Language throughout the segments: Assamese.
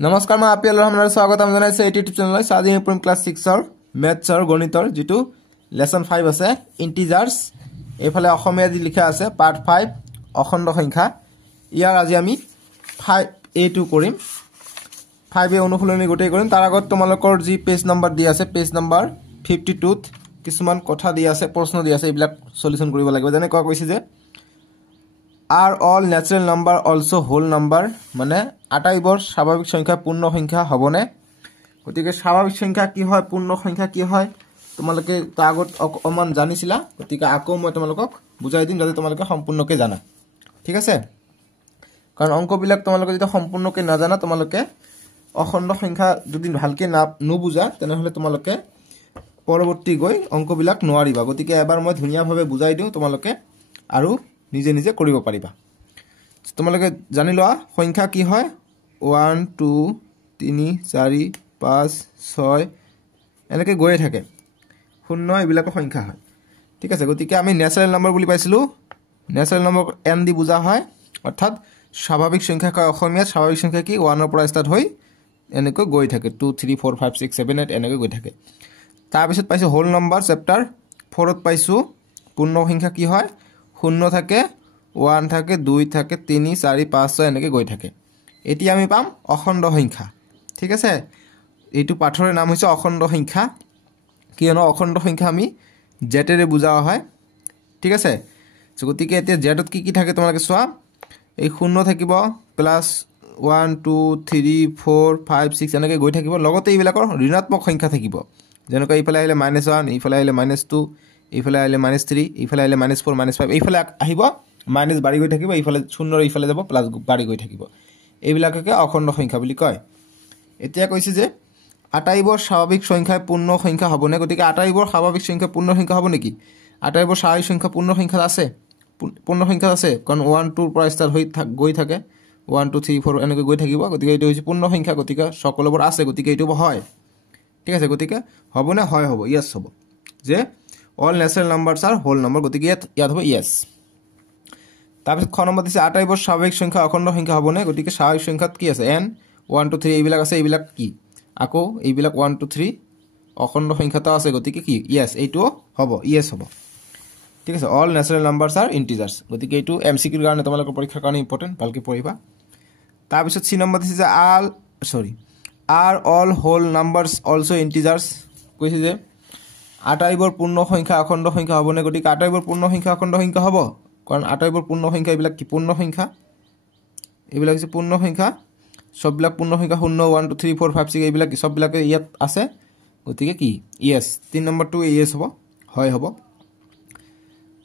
নমস্কাৰ মই আপিল ৰহমানৰ স্বাগতম জনাইছো এই ইউটিউব চেনেলত আজি আমি পঢ়িম ক্লাছ 6 ৰ মেথছৰ গণিতৰ যেটো লেসন 5 আছে ইন্টিজাৰ্স এফালে অসমীয়া দি লিখা আছে পাৰ্ট 5 অখণ্ড সংখ্যা ইয়াৰ আজি আমি 5a2 কৰিম 5a অনুসলনি গটেই কৰিম তাৰ আগত তোমালোকৰ যি পেজ নম্বৰ দি আছে পেজ নম্বৰ 52 ত কিছুমান কথা দি আছে প্ৰশ্ন দি আছে এইবিলাক সলিউশন কৰিব লাগিব যেনে কোৱা কৈছে যে Are all natural number also whole number? মানে আটাইবোৰ স্বাভাৱিক সংখ্যা পূৰ্ণ সংখ্যা হবনে গতিকে স্বাভাৱিক সংখ্যা কি হয় পূৰ্ণ সংখ্যা কি হয় তোমালোকে আগত অকমান জানিছিলা গতিকে আকৌ মই তোমালোকক বুজাই দিম যাতে তোমালোকে সম্পূৰ্ণকৈ জানা ঠিক আছে কাৰণ অংকবিলাক তোমালোকে যদি সম্পূৰ্ণকৈ নাজানা তোমালোকে অখণ্ড সংখ্যা যদি ভালকৈ নুবুজা তেনেহলে তোমালোকে পৰৱৰ্তী গৈ অংকবিলাক নোৱাৰিবা গতিকে এবাৰ মই ধুনীয়াভাৱে বুজাই দিও তোমালোকে আৰু নিজে নিজে কৰিব পাৰিবা তোমালোকে জানি লোৱা সংখ্যা কি হয় 1 2 3 4 5 6 এনেকৈ গৈ থাকে শূন্য এইবিলাক সংখ্যা হয় ঠিক আছে গতিকে আমি ন্যাচাৰাল নম্বৰ বুলি পাইছিলো ন্যাচাৰাল নম্বৰ n দি বুজা হয় অৰ্থাৎ স্বাভাৱিক সংখ্যা কয় অসমীয়া স্বাভাৱিক সংখ্যা কি 1 ৰ পৰা ষ্টাৰ্ট হৈ এনেকৈ গৈ থাকে 2 3 4 5 6 7 8 এনেকৈ গৈ থাকে তাৰ পিছত পাইছো হোল নম্বৰ চেপ্টাৰ 4 ত পাইছো পূৰ্ণ সংখ্যা কি হয় শূন্য থাকে 1 থাকে 2 থাকে 3 4 5 6 এনেকৈ গৈ থাকে এতিয়া আমি পাম অখণ্ড সংখ্যা ঠিক আছে এইটো পাঠৰ নাম হৈছে অখণ্ড সংখ্যা কিয়নো অখণ্ড সংখ্যা আমি জেটেৰে বুজা হয় ঠিক আছে গতিকে এতিয়া জেটত কি থাকে তোমালোকে চোৱা এই শূন্য থাকিব প্লাস 1 2 3 4 5 6 এনেকৈ গৈ থাকিব লগতে এইবিলাকৰ ঋণাত্মক সংখ্যা থাকিব যেনেকৈ ইফালে আহিলে -1 ইফালে আহিলে -2 ইফালে আহিলে -3 ইফালে আহিলে -4 -5 ইফালে আহিব মাইনাস বাঢ়ি গৈ থাকিব ইফালে শূন্য ইফালে যাব প্লাস বাঢ়ি গৈ থাকিব এইবিলাককে অখণ্ড সংখ্যা বুলি কয় এতিয়া কৈছে যে আটাইবোৰ স্বাভাৱিক সংখ্যা পূৰ্ণ সংখ্যা হবনে গতিকে আটাইবোৰ স্বাভাৱিক সংখ্যা পূৰ্ণ সংখ্যা হ'ব নেকি আটাইবোৰ স্বাভাৱিক সংখ্যা পূৰ্ণ সংখ্যা আছে পূৰ্ণ সংখ্যা আছে কাৰণ 1 2 ৰ পৰা ষ্টাৰ্ট হৈ গৈ থাকে 1 2 3 4 এনেকৈ গৈ থাকিব গতিকে এইটো হৈছে পূৰ্ণ সংখ্যা গতিকে সকলোবোৰ আছে গতিকে এইটো হয় ঠিক আছে গতিকে হবনে হয় হ'ব ইয়েস হ'ব যে all natural numbers are whole number গতিকে ইয়াত হ'ব ইয়েস তাৰপিছত খ নম্বৰ দিছে আটাইবোৰ স্বাভাৱিক সংখ্যা অখণ্ড সংখ্যা হবনে গতিকে স্বাভাৱিক সংখ্যাত কি আছে n 1 2 3 এইবিলাক আছে এইবিলাক কি আকৌ এইবিলাক 1 2 3 অখণ্ড সংখ্যাটা আছে গতিকে কি ইয়েস এইটো হ'ব ইয়েস হ'ব ঠিক আছে all natural numbers are integers গতিকে এইটো MCQ ৰ কাৰণে তোমালোকৰ পৰীক্ষাৰ কাৰণে ইম্পৰ্টেন্ট ভালকৈ পঢ়িবা তাৰপিছত c নম্বৰ দিছে যে are all whole numbers also integers কৈছে যে আটাইবোৰ পূৰ্ণ সংখ্যা অখণ্ড সংখ্যা হবনে গতিকে আটাইবোৰ পূৰ্ণ সংখ্যা অখণ্ড সংখ্যা হ'ব কাৰণ আটাইবোৰ পূৰ্ণ সংখ্যা এইবিলাক কি পূৰ্ণ সংখ্যা এইবিলাক হৈছে পূৰ্ণ সংখ্যা সববিলাক পূৰ্ণ সংখ্যা 0 1 2 3 4 5 6 এইবিলাক সববিলাক ইয়াত আছে গতিকে কি ইয়েস 3 নম্বৰটো ইয়েস হ'ব হয় হ'ব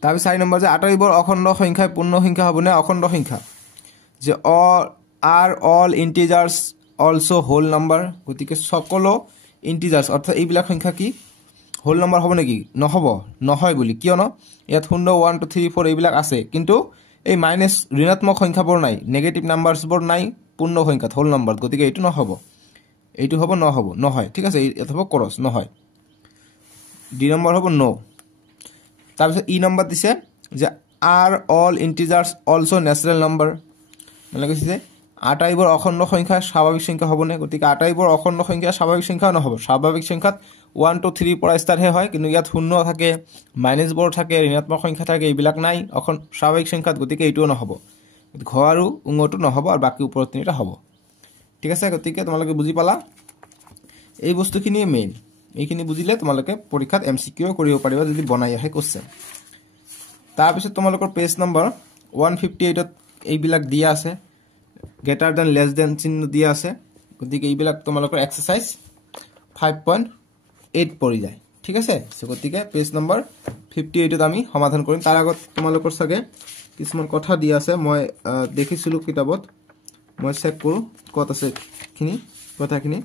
তাৰপিছত 4 নম্বৰ যে আটাইবোৰ অখণ্ড সংখ্যা পূৰ্ণ সংখ্যা হবনে অখণ্ড সংখ্যা যে are all integers also whole number গতিকে সকলো integers অৰ্থাৎ এইবিলাক সংখ্যা কি হোল নম্বৰ হ'ব নেকি নহব নহয় বুলি কিয়নো ইয়াত 0 1 2 3 4 এইবিলাক আছে কিন্তু এই মাইনাস ঋণাত্মক সংখ্যাবোৰ নাই নেগেটিভ নাম্বাৰছবোৰ নাই পূৰ্ণ সংখ্যাত হোল নম্বৰ গতিকে এইটো নহব এইটো হ'ব নহব নহয় ঠিক আছে এটা হ'ব ক্ৰস নহয় ডি নম্বৰ হ'ব নো তাৰপিছত ই নম্বৰ দিছে যে are all integers also natural number মানে কৈছে যে আটাইবোৰ অখণ্ড সংখ্যা স্বাভাৱিক সংখ্যা হবনে গতিকে আটাইবোৰ অখণ্ড সংখ্যা স্বাভাৱিক সংখ্যা নহব স্বাভাৱিক সংখ্যাত 1 2 3 পৰা ষ্টাৰ্ট হয় কিন্তু ইয়াত শূন্য থাকে মাইনাস বোৰ থাকে ঋণাত্মক সংখ্যা থাকে এইবিলাক নাই স্বাভাৱিক সংখ্যাত গতিকে এইটোও নহব ঘ আৰু উঙটো নহব আৰু বাকি ওপৰত তিনিটা হ'ব ঠিক আছে গতিকে তোমালোকে বুজি পালা এই বস্তুখিনি মেইন এইখিনি বুজিলে তোমালোকে পৰীক্ষাত MCQ কৰিব পাৰিবা যদি বনাই আহে কোৱেশ্চন তাৰপিছত তোমালোকৰ পেজ নম্বৰ 158 ত এইবিলাক দিয়া আছে greater than less than চিহ্ন দিয়া আছে গতিকে এইবিলাক তোমালোকৰ এক্সাৰসাইজ 5.8 পৰি যায় ঠিক আছে গতিকে পেজ নম্বৰ 58 ত আমি সমাধান কৰিম তাৰ আগত তোমালোকৰ সগে কিছুমান কথা দিয়া আছে মই দেখিছিলো কিতাপত মই চেক কৰো কত আছে খিনি কথাখিনি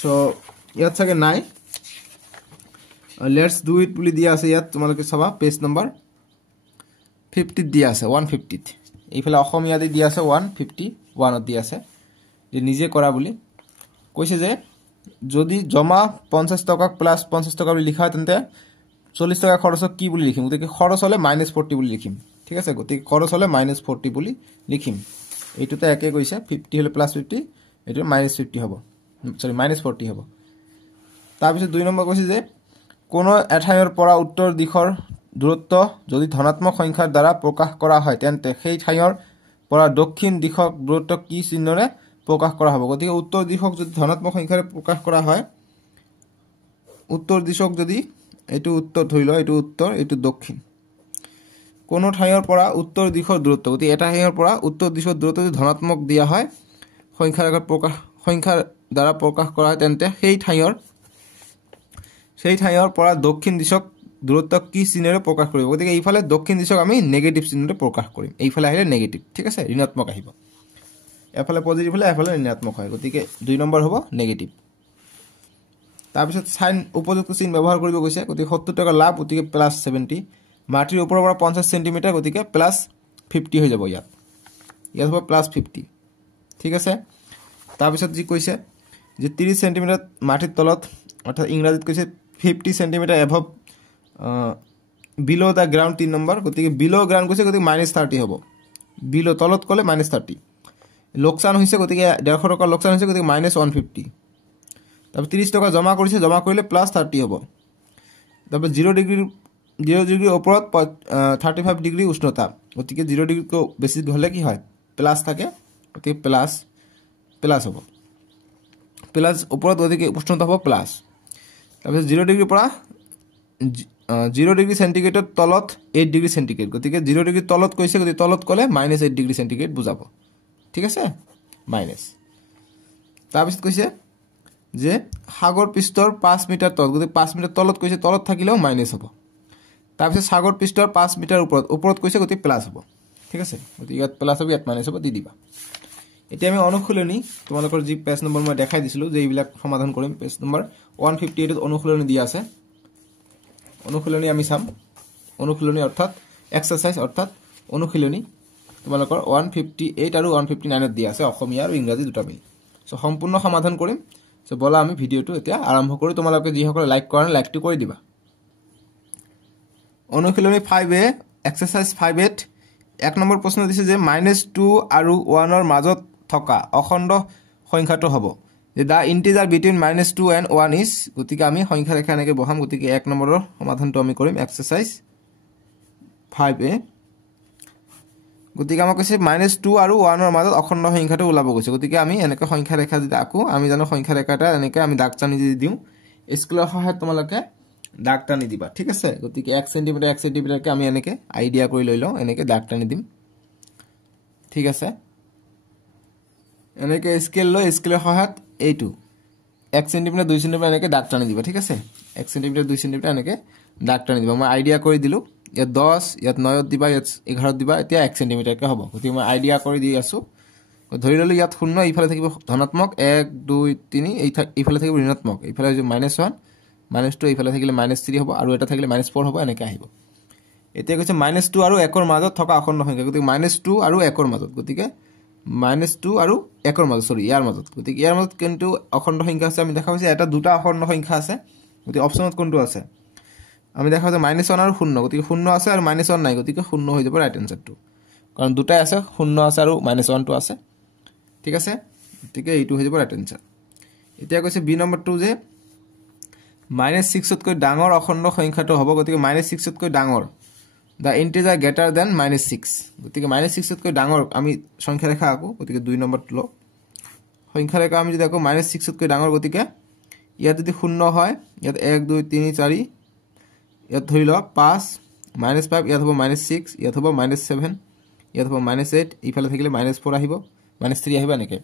সো ইয়াত সগে নাই লেটস ডু ইট বুলি দিয়া আছে ইয়াত তোমালোকে চাবা পেজ নম্বৰ 50 দিয়া আছে 150 ত এইফালে অসমীয়া দি দিয়া আছে 151 ত দিয়া আছে যে নিজে কৰা বুলি কৈছে যে যদি জমা 50 টকা প্লাস 50 টকা বুলি লিখা হয় তেন্তে 40 টকা খৰচক কি বুলি লিখিম গতিকে খৰচ হলে -40 বুলি লিখিম ঠিক আছে গতিকে খৰচ হলে -40 বুলি লিখিম এইটোতে একে কৈছে 50 হলে +50 এইটো -50 হ'ব সৰি -40 হ'ব তাৰপিছত 2 নম্বৰ কৈছে যে কোনো এঠাইৰ পৰা উত্তৰ দিশৰ দূৰত্ব যদি ধনাত্মক সংখ্যাৰ দ্বাৰা প্ৰকাশ কৰা হয় তেন্তে সেই ঠাইৰ পৰা দক্ষিণ দিশক দূৰত্ব কি চিহ্নৰে প্ৰকাশ কৰা হ'ব গতিকে উত্তৰ দিশক যদি ধনাত্মক সংখ্যাৰে প্ৰকাশ কৰা হয় উত্তৰ দিশক যদি এইটো উত্তৰ ধৰি লও এইটো উত্তৰ এইটো দক্ষিণ কোনো ঠাইৰ পৰা উত্তৰ দিশৰ দূৰত্ব গতি এটা ঠাইৰ পৰা উত্তৰ দিশৰ দূৰত্ব যদি ধনাত্মক দিয়া হয় সংখ্যাৰ দ্বাৰা প্ৰকাশ কৰা হয় তেন্তে সেই ঠাইৰ পৰা দক্ষিণ দিশক দূৰত্ব কি চিহ্নৰে প্ৰকাশ কৰিব গতিকে এইফালে দক্ষিণ দিশক আমি নেগেটিভ চিহ্নৰে প্ৰকাশ কৰিম এইফালে আহিলে নেগেটিভ ঠিক আছে ঋণাত্মক আহিব এফালে পজিটিভ হলে এফালে ঋণাত্মক হয় গতিকে 2 নম্বৰ হ'ব নেগেটিভ তাৰপিছত সাইন উপযুক্ত চিহ্ন ব্যৱহাৰ কৰিব গৈছে গতিকে 70 টকা লাভ গতিকে +70 মাটিৰ ওপৰৰ পৰা 50 সেন্টিমিটাৰ গতিকে +50 হৈ যাব ইয়াত হ'ব +50 ঠিক আছে তাৰপিছত যি কৈছে যে 30 সেন্টিমিটাৰ মাটিৰ তলত অৰ্থাৎ ইংৰাজীত কৈছে 50 সেন্টিমিটাৰ এভব বিলো দা গ্ৰাউন্ড 3 নম্বৰ গতিকে বিলো গ্ৰাউন্ড কৈছে গতিকে -30 হ'ব বিলো তলত কলে -30 লোকসান হৈছে গতিকে 150 টকা লোকসান হৈছে গতিকে -150 তাৰপৰ 30 টকা জমা কৰিছে জমা কৰিলে +30 হ'ব তাৰপৰ 0 ডিগ্ৰী ওপৰত 35 ডিগ্ৰী উষ্ণতা গতিকে 0 ডিগ্ৰীকৈ বেছি হলে কি হয় প্লাস থাকে গতিকে প্লাস হ'ব প্লাস ওপৰত গতিকে উষ্ণতা হ'ব প্লাস তাৰপৰ 0 ডিগ্ৰীৰ পৰা 0 ডিগ্ৰী সেন্টিগ্ৰেডৰ তলত 8 ডিগ্ৰী সেন্টিগ্ৰেড গতিকে 0 ডিগ্ৰী তলত কৈছে গতিকে তলত কলে -8 ডিগ্ৰী সেন্টিগ্ৰেড বুজাব ঠিক আছে মাইনাস তাৰপিছত কৈছে যে সাগৰ পৃষ্ঠৰ 5 মিটাৰ তলত গতিকে 5 মিটাৰ তলত কৈছে তলত থাকিলেও মাইনাস হ'ব তাৰপিছত সাগৰ পৃষ্ঠৰ 5 মিটাৰ ওপৰত কৈছে গতিকে প্লাস হ'ব ঠিক আছে গতিকে ইয়াত প্লাস হ'ব ইয়াত মাইনাস হ'ব দি দিবা এতিয়া আমি অনুশীলনী তোমালোকৰ যি পেজ নম্বৰ মই দেখাই দিছিলো যে এইবিলাক সমাধান কৰিম পেজ নম্বৰ 158 ত অনুশীলনী দিয়া আছে অনুশীলনী আমি চাম অনুশীলনী অৰ্থাৎ এক্সাৰসাইজ অৰ্থাৎ অনুশীলনী তোমালোকৰ 158 আৰু 159 ত দিয়া আছে অসমীয়া আৰু ইংৰাজী দুটা মিলি সো সম্পূৰ্ণ সমাধান কৰিম সো বলা আমি ভিডিওটো এতিয়া আৰম্ভ কৰো তোমালোকে যি সকলে লাইক কৰা লাইকটো কৰি দিবা অনুশীলনী 5a এক্সাৰসাইজ 5a 1 নম্বৰ প্ৰশ্ন দিছে যে -2 আৰু 1 ৰ মাজত থকা অখণ্ড সংখ্যাটো হ'ব যে দা ইন্টিজাৰ বিটুইন -2 and 1 ইজ গতিকে আমি সংখ্যা ৰেখা এনেকৈ বহাম গতিকে 1 নম্বৰৰ সমাধানটো আমি কৰিম এক্সাৰসাইজ 5a গতিকে আমাক কৈছে -2 আৰু 1 ৰ মাজত অখণ্ড সংখ্যাটো ওলাব গৈছে গতিকে আমি এনেকৈ সংখ্যা ৰেখা যদি আকো আমি জানো সংখ্যা ৰেখাটা এনেকৈ আমি দাগ টানি দি দিও স্কেলৰ সহায়ত তোমালোকে দাগ টানি দিবা ঠিক আছে গতিকে 1 সেন্টিমিটাৰ কে আমি এনেকৈ আইডিয়া কৰি লৈ লও এনেকৈ দাগ টানি দিম ঠিক আছে এনেকৈ স্কেল লৈ স্কেলৰ সহায়ত এইটো 1 সেন্টিমিটাৰ 2 সেন্টিমিটাৰ এনেকৈ দাগ টানি দিবা ঠিক আছে 1 সেন্টিমিটাৰ 2 সেন্টিমিটাৰ এনেকৈ দাগ টানি দিবা মই আইডিয়া কৰি দিলো ইয়াত 10 ইয়াত 9 ত দিবা ইয়াত 11 ত দিবা এতিয়া 1 সেন্টিমিটাৰ কে হ'ব গতিকে মই আইডিয়া কৰি দি আছো ধৰি ললো ইয়াত 0 ইফালে থাকিব ধনাত্মক 1 2 3 ইফালে থাকিব ঋণাত্মক ইফালে যে -1 -2 ইফালে থাকিলে -3 হ'ব আৰু এটা থাকিলে -4 হ'ব এনেকৈ আহিব এতিয়া কৈছে -2 আৰু 1 ৰ মাজত থকা অখণ্ড সংখ্যা গতিকে -2 আৰু 1 ৰ মাজত গতিকে -2 আৰু 1 ৰ মাজত সৰি ইয়াৰ মাজত গতিকে ইয়াৰ মাজত কিন্তু অখণ্ড সংখ্যা আছে আমি দেখা পাইছে এটা দুটা অখণ্ড সংখ্যা আছে গতিকে অপচনত কোনটো আছে আমি দেখা পাইছে -1 আৰু 0 গতিকে 0 আছে আৰু -1 নাই গতিকে 0 হৈ যাব ৰাইট আনসাৰটো কাৰণ দুটাই আছে 0 আছে আৰু -1 টো আছে ঠিক আছে গতিকে এইটো হৈ যাব ৰাইট আনসাৰ এতিয়া কৈছে বি নম্বৰ 2 যে -6 তকৈ ডাঙৰ অখণ্ড সংখ্যাটো হ'ব গতিকে -6 তকৈ ডাঙৰ দা ইন্টিজাৰ গ্ৰেটাৰ দেন -6 গতিকে -6 তকৈ ডাঙৰ আমি সংখ্যা ৰেখা আকো গতিকে 2 নম্বৰটো ল সংখ্যা ৰেখা আমি যদি আকো -6 তকৈ ডাঙৰ গতিকে ইয়াত যদি 0 হয় ইয়াত 1 2 3 4 ইয়াত ধৰি ল 5 -5 ইয়াত হ'ব -6 ইয়াত হ'ব -7 ইয়াত হ'ব -8 ইফালে থাকিলে -4 আহিব -3 আহিব এনেকৈ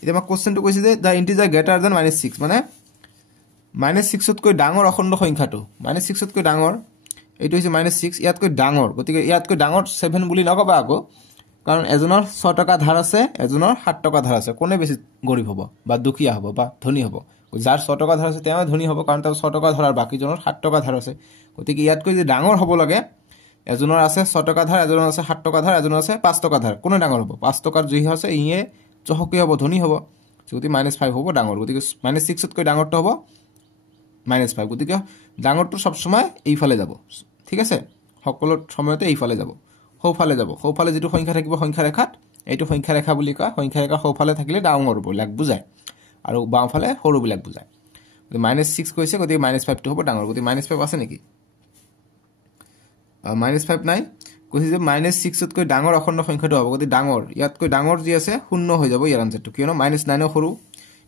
এতিয়া মই কোশ্চেনটো কৈছে যে দা ইন্টিজাৰ গ্ৰেটাৰ দেন -6 মানে -6 তকৈ ডাঙৰ অখণ্ড সংখ্যাটো -6 তকৈ ডাঙৰ এইটো হৈছে -6 ইয়াতকৈ ডাঙৰ গতিকে ইয়াতকৈ ডাঙৰ 7 বুলি নকবা আকৌ কাৰণ এজনৰ 6 টকা ধাৰ আছে এজনৰ 7 টকা ধাৰ আছে কোনে বেছি গৰীব হ'ব বা দুখীয়া হ'ব বা ধনী হ'ব যাৰ 6 টকা ধাৰ আছে তেওঁ ধনী হ'ব কাৰণ তাৰ 6 টকা ধাৰ আৰু বাকিজনৰ 7 টকা ধাৰ আছে গতিকে ইয়াতকৈ যে ডাঙৰ হ'ব লাগে এজনৰ আছে 6 টকা ধাৰ এজনৰ আছে 7 টকা ধাৰ এজনৰ আছে 5 টকা ধাৰ কোনে ডাঙৰ হ'ব 5 টকাৰ যি আছে ইয়ে চহকী হ'ব ধনী হ'ব গতিকে -5 হ'ব ডাঙৰ গতিকে -6 তকৈ ডাঙৰটো হ'ব -5 গতিকে ডাঙৰটো সব সময় এইফালে যাব ঠিক আছে সকলো সময়তে এইফালে যাব সোঁফালে যেটো সংখ্যা থাকিব সংখ্যা ৰেখাত এইটো সংখ্যা ৰেখা বুলি কয় সংখ্যা ৰেখা সোঁফালে থাকিলে ডাঙৰবিলাক বুজায় আৰু বাওঁফালে সৰুবিলাক বুজায় -6 কৈছে গতিকে -5 টো হ'ব ডাঙৰ গতিকে -5 আছে নেকি -5 নাই কৈছে যে -6 তকৈ ডাঙৰ অখণ্ড সংখ্যাটো হ'ব গতিকে ডাঙৰ ইয়াতকৈ ডাঙৰ যি আছে 0 হৈ যাব ইয়াৰ আনসাৰটো কিয়নো -9 সৰু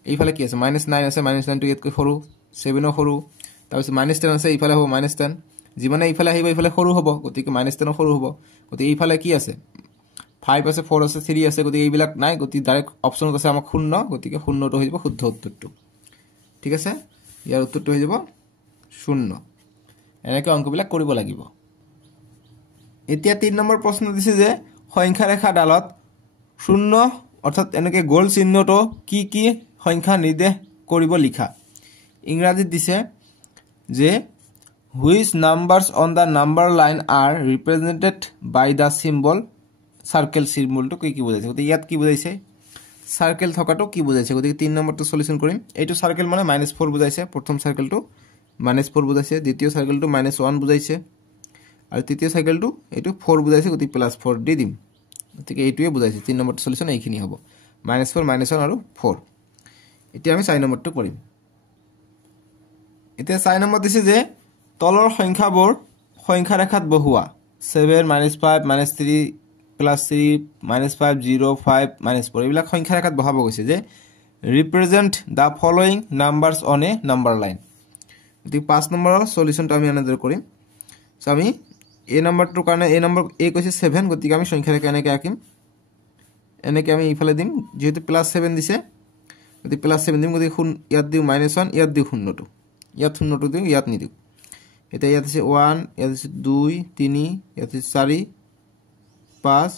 এইফালে কি আছে -9 আছে -9 টো ইয়াতকৈ সৰু 7 সৰু তাৰপিছত -10 আছে এইফালে হ'ব -10 যিমানে এইফালে আহিব এইফালে সৰু হ'ব গতিকে -10 সৰু হ'ব গতিকে এইফালে কি আছে 5 আছে 4 আছে 3 আছে গতিকে এইবিলাক নাই গতিকে ডাইৰেক্ট অপচনত আছে আমাক 0 গতিকে 0 টো হৈ যাব শুদ্ধ উত্তৰটো ঠিক আছে ইয়াৰ উত্তৰটো হৈ যাব 0 এনেকৈ অংকবিলাক কৰিব লাগিব এতিয়া 3 নম্বৰ প্ৰশ্ন দিছে যে সংখ্যা ৰেখা ডালত 0 অৰ্থাৎ এনেকৈ গোল চিহ্নটো কি কি সংখ্যা নিৰ্দেশ কৰিব লিখা ইংৰাজীত দিছে যে which numbers on the number line are represented by the symbol circle symbol to কি বুজাইছে গতি ইয়াত কি বুজাইছে সার্কেল থকাটো কি বুজাইছে গতি 3 নম্বৰটো সলিউশন কৰিম এইটো সাৰ্কেল মানে -4 বুজাইছে প্ৰথম সাৰ্কেলটো -4 বুজাইছে দ্বিতীয় সাৰ্কেলটো -1 বুজাইছে আৰু তৃতীয় সাৰ্কেলটো এইটো 4 বুজাইছে গতি +4 দি দিম গতিকে এইটোৱে বুজাইছে 3 নম্বৰটো সলিউশন এইখিনি হ'ব -4 -1 আৰু 4 এতিয়া আমি 4 নম্বৰটো কৰিম এতিয়া 4 নম্বৰ দিছে যে তলৰ সংখ্যাবোৰ সংখ্যা ৰেখাত বহুৱা 7 -5 -3 +3 -5 0 5 -4 এইবিলাক সংখ্যা ৰেখাত বহাব গৈছে যে represent the following numbers on a number line গতি 5 নম্বৰৰ সলিউশনটো আমি এনেদৰে কৰিম সো আমি এ নম্বৰটোৰ কাৰণে এ নম্বৰ এ কৈছে 7 গতিকে আমি সংখ্যা ৰেখা এনেকৈ আঁকিম এনেকৈ আমি ইফালে দিম যেহেতু +7 দিছে গতি +7 দিম গতি ইয়াত দিও -1 ইয়াত দিও 0টো ইয়াত 0টো দিও ইয়াত নিদিও এটা ইয়াত আছে 1 ইয়াত আছে 2 3 ইয়াত আছে 4 5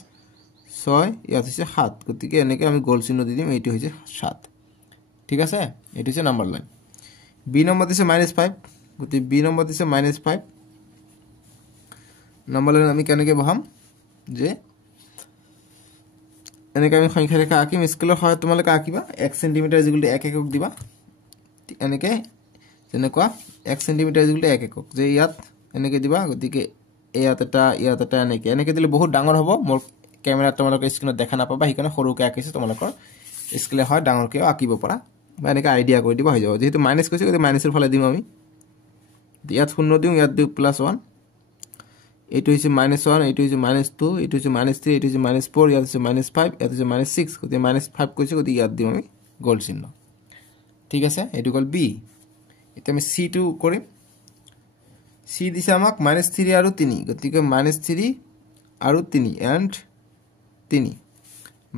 6 ইয়াত আছে 7 গতিকে এনেকৈ আমি গোল চিহ্ন দি দিম এইটো হৈছে 7 ঠিক আছে এইটো হৈছে নাম্বাৰ লাইন বি নম্বৰ দিছে -5 গতি বি নম্বৰ দিছে -5 নাম্বাৰ লাইন আমি কেনেকৈ বহাম যে এনেকৈ আমি সংখ্যা ৰেখা আঁকিম স্কেলৰ সহায়ত তোমালোকে আঁকিবা 1 সেন্টিমিটাৰ ইকুৱেল টু 1 একক দিবা এনেকৈ যেনেকুৱা 1 সেন্টিমিটাৰ ইকুৱেল টু 1 একক যে ইয়াত এনেকৈ দিবা গতিকে ইয়াত এটা এনেকৈ দিলে বহুত ডাঙৰ হ'ব মোৰ কেমেৰাত তোমালোকে স্ক্ৰিনত দেখা নাপাবা সেইকাৰণে সৰুকৈ আঁকিছে তোমালোকৰ স্কেলৰ হয় ডাঙৰকৈ আঁকিব পৰা বা এনেকৈ আইডিয়া কৰি দিবা হৈ যাব যেহেতু মাইনাস কৈছে গতিকে মাইনাসৰ ফালে দিম আমি ইয়াত 0 দিম ইয়াত দিও +1 এইটো হৈছে -1 এইটো হৈছে -2 এইটো হৈছে -3 এইটো হৈছে -4 ইয়াত হৈছে -5 ইয়াত হৈছে -6 গতিকে -5 কৈছে গতিকে ইয়াত দিম আমি গোল চিহ্ন ঠিক আছে এইটো গল বি এতিয়া আমি সি টো কৰিম সি দিছে আমাক -3 আৰু 3 গতিকে -3 আৰু 3 এন্ড 3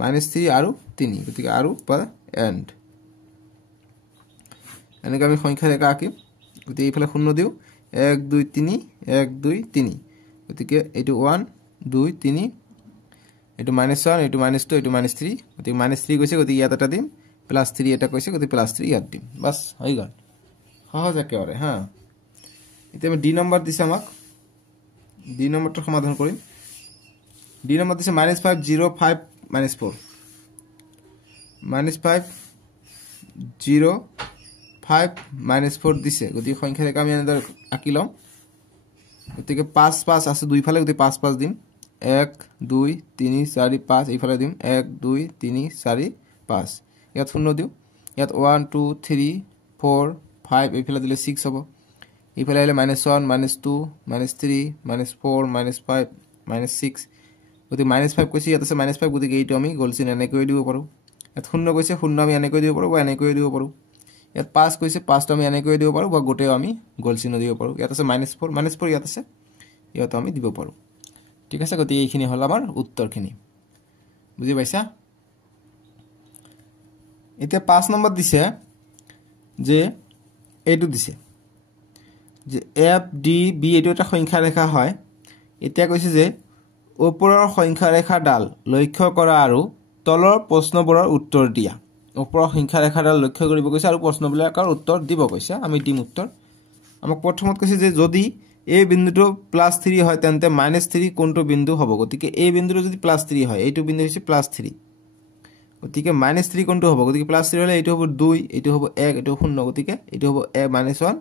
-3 আৰু 3 গতিকে আৰু পৰ এন্ড এনেকৈ আমি সংখ্যা ৰেখা আঁকিম গতিকে এইফালে 0 দিও 1 2 3 1 2 3 গতিকে এইটো 1 2 3 এইটো -1 এইটো -2 এইটো -3 গতিকে -3 কৈছে গতিকে ইয়াত এটা দিম +3 এটা কৈছে গতিকে +3 ইয়াত দিম বাস হৈ গল সহজ একেবাৰে হা এতিয়া আমি ডি নম্বৰ দিছে আমাক ডি নম্বৰটো সমাধান কৰিম ডি নম্বৰ দিছে -5 0 5 -4 -5 0 5 -4 দিছে গতিকে সংখ্যা ৰেখা আমি এনেদৰে আঁকি লম গতিকে 5 5 আছে দুই ফালে গতিকে 5 5 দিম 1 2 3 4 5 এইফালে দিম 1 2 3 4 5 ইয়াত 0 দিও ইয়াত 1 2 3 4 5 এইফালে দিলে 6 হ'ব এইফালে আহিলে -1 -2 -3 -4 -5 -6 গতিকে -5 কৈছে ইয়াত আছে -5 গতিকে এইটো আমি গোল চিহ্ন এনেকৈ দিব পাৰো ইয়াত 0 কৈছে 0 আমি এনেকৈ দিব পাৰো বা এনেকৈ দিব পাৰো ইয়াত 5 কৈছে 5 টো আমি এনেকৈ দিব পাৰো বা গোটেও আমি গোল চিহ্ন দিব পাৰো ইয়াত আছে -4 ইয়াত আছে ইয়াত আমি দিব পাৰো ঠিক আছে গতিকে এইখিনি হল আমাৰ উত্তৰখিনি বুজি পাইছা এতিয়া 5 নম্বৰ দিছে যে এইটো দিছে যে এফ ডি বি এইটো এটা সংখ্যা ৰেখা হয় এতিয়া কৈছে যে ওপৰৰ সংখ্যা ৰেখাডাল লক্ষ্য কৰা আৰু তলৰ প্ৰশ্নবোৰৰ উত্তৰ দিয়া ওপৰৰ সংখ্যা ৰেখাডাল লক্ষ্য কৰিব কৈছে আৰু প্ৰশ্নবিলাকৰ উত্তৰ দিব কৈছে আমি দিম উত্তৰ আমাক প্ৰথমত কৈছে যে যদি এই বিন্দুটো +3 হয় তেন্তে -3 কোনটো বিন্দু হ'ব গতিকে এই বিন্দুটো যদি +3 হয় এইটো বিন্দু হৈছে +3 গতিকে -3 কোনটো হ'ব গতিকে +3 হলে এইটো হ'ব 2 এইটো হ'ব 1 এইটো 0 গতিকে এইটো হ'ব -1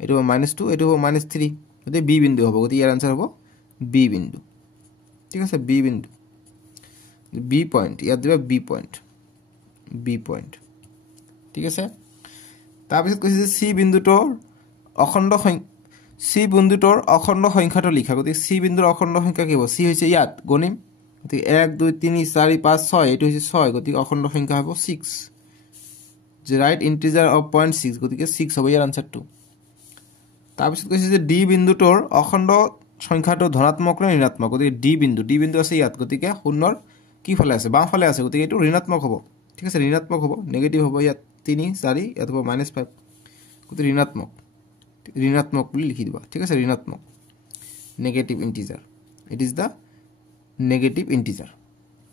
এইটো হ'ব -2 এইটো হ'ব -3 গতিকে বি বিন্দু হ'ব গতিকে ইয়াৰ আনসাৰ হ'ব বি বিন্দু ঠিক আছে বি বিন্দু বি পয়েন্ট ইয়াত দিবা বি পয়েন্ট ঠিক আছে তাৰপিছত কৈছে যে সি বিন্দুটোৰ অখণ্ড সংখ্যাটো লিখা গতিকে সি বিন্দুৰ অখণ্ড সংখ্যা কি হ'ব সি হৈছে ইয়াত গণিম গতিকে 1 2 3 4 5 6 এটো হৈছে 6 গতিকে অখণ্ড সংখ্যা হ'ব 6 যে রাইট ইন্টিজার অফ 0.6 গতিকে 6 হ'ব ইয়াৰ আনসাৰটো তাৰপিছত কৈছে যে ডি বিন্দুটোৰ অখণ্ড সংখ্যাটো ধনাত্মক নে ঋণাত্মক গতিকে ডি বিন্দু আছে ইয়াত গতিকে শূন্যৰ কি ফালে আছে বাম ফালে আছে গতিকে এটো ঋণাত্মক হ'ব ঠিক আছে ঋণাত্মক হ'ব নেগেটিভ হ'ব ইয়াত 3 4 ইয়াত হ'ব -5 গতিকে ঋণাত্মক বুলি লিখি দিবা ঠিক আছে ঋণাত্মক negative integer it is the negative integer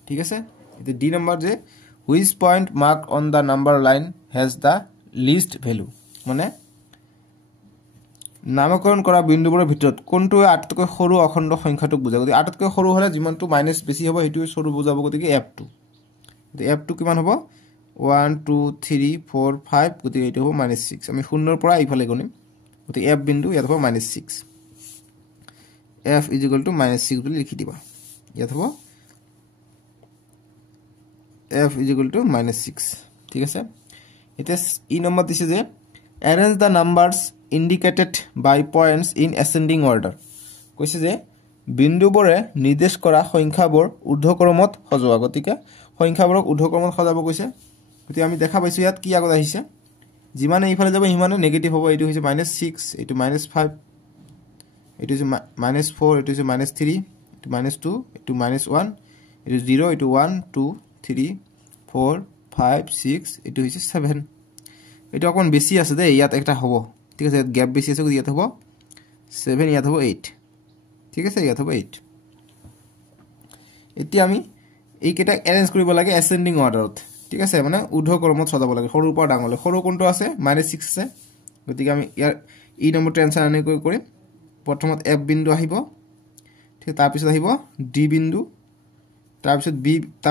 ঠিক আছে এটা ডি নাম্বার যে which point marked on the number line has the least value মানে নামকৰণ কৰা বিন্দুবোৰৰ ভিতৰত কোনটো আটাইতকৈ সৰু অখণ্ড সংখ্যাটোক বুজায় গতিকে আটাইতকৈ সৰু হলে যিমানটো মাইনাস বেছি হ'ব হেতু সৰু বুজাব গতিকে f2 গতিকে f2 কিমান হ'ব 1 2 3 4 5 গতিকে এটো হ'ব -6 আমি শূন্যৰ পৰা ইফালে গণিম গতিকে f বিন্দু ইয়াত হ'ব -6 f -6 বুলি লিখি দিবা ইয়াত হ'ব f -6 ঠিক আছে এটা ই নম্বৰ দিছে যে arrange the numbers indicated by points in ascending order কৈছে যে বিন্দুবোৰে নিৰ্দেশ কৰা সংখ্যাবোৰ ঊৰ্ধ্বক্ৰমত সজোৱা গতিকে সংখ্যাবোৰক ঊৰ্ধ্বক্ৰমত সজাব কৈছে গতিকে আমি দেখা পাইছো ইয়াত কি আগত আহিছে যিমানে ইফালে যাব হিমানে নেগেটিভ হ'ব এটো হৈছে -6 এটো -5 এটো হৈছে -4 এটো হৈছে -3 এটো -2 এটো -1 এটো 0 এটো 1 2 3 4 5 6 এটো হৈছে 7 এটো অকন বেছি আছে দে ইয়াত একটা হ'ব ঠিক আছে গ্যাপ বেছি আছে ইয়াত হ'ব 7 ইয়াত হ'ব 8 ঠিক আছে ইয়াত হ'ব 8 এতিয়া আমি এই কেটা এৰেঞ্জ কৰিব লাগে অ্যাসেন্ডিং অৰ্ডাৰত ঠিক আছে মানে ঊৰ্ধ্বক্ৰমত সজাব লাগে সৰুৰ পৰা ডাঙৰলৈ সৰু কোনটো আছে -6 আছে গতিকে আমি ইয়াৰ ই নম্বৰটো আনসাৰ আনি কৰিম প্ৰথমত f বিন্দু আহিব ঠিক তাৰ পিছত আহিব d বিন্দু তাৰ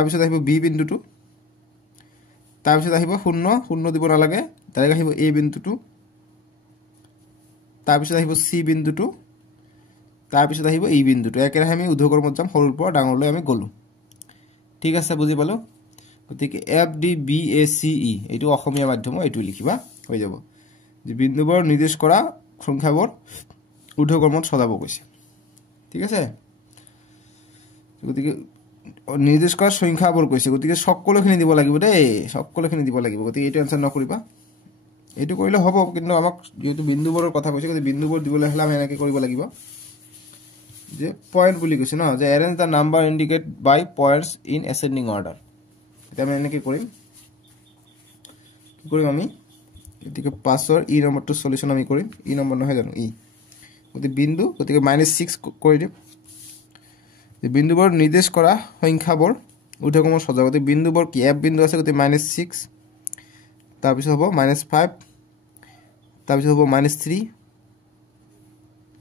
পিছত আহিব b বিন্দুটো তাৰ পিছত আহিব 0 দিব নালাগে ডাইৰেক্ট আহিব a বিন্দুটো তাৰ পিছত আহিব c বিন্দুটো তাৰ পিছত আহিব e বিন্দুটো একেৰে আমি ঊৰ্ধ্বক্ৰমত যাম সৰুৰ পৰা ডাঙৰলৈ আমি গলো ঠিক আছে বুজি পালো গতিকে f d b a c e এটো অসমীয়া মাধ্যম এটো লিখিবা হৈ যাব যে বিন্দুবোৰ নিৰ্দেশ কৰা সংখ্যাবোৰ ঊৰ্ধ্বক্ৰমত সজাব কৈছে ঠিক আছে গতিকে নিৰ্দেশ কৰা সংখ্যাবোৰ কৈছে গতিকে সকলোখিনি দিব লাগিব দেই সকলোখিনি দিব লাগিব গতিকে এটো আনসাৰ নকৰিবা এটো কৰিলে হ'ব কিন্তু আমাক যেটো বিন্দুবোৰৰ কথা কৈছে গতিকে বিন্দুবোৰ দিবলৈ হলে আমি এনেকৈ কৰিব লাগিব যে পয়েন্ট বুলি কৈছে ন যে arrange the number indicate by points in ascending order এটা আমি এনেকৈ কৰিম আমি গতিকে 5 ৰ ই নম্বৰটো সলিউশন আমি কৰিম ই নম্বৰ নহয় জানো ই গতিকে বিন্দু গতিকে -6 কৰি দিম যে বিন্দুবোৰ নিৰ্দেশ কৰা সংখ্যাবোৰ ঊৰ্ধ্বক্ৰমত সজাব গতিকে বিন্দুবোৰ কি f বিন্দু আছে গতিকে -6 তাৰ পিছত হ'ব -5 তাৰ পিছত হ'ব -3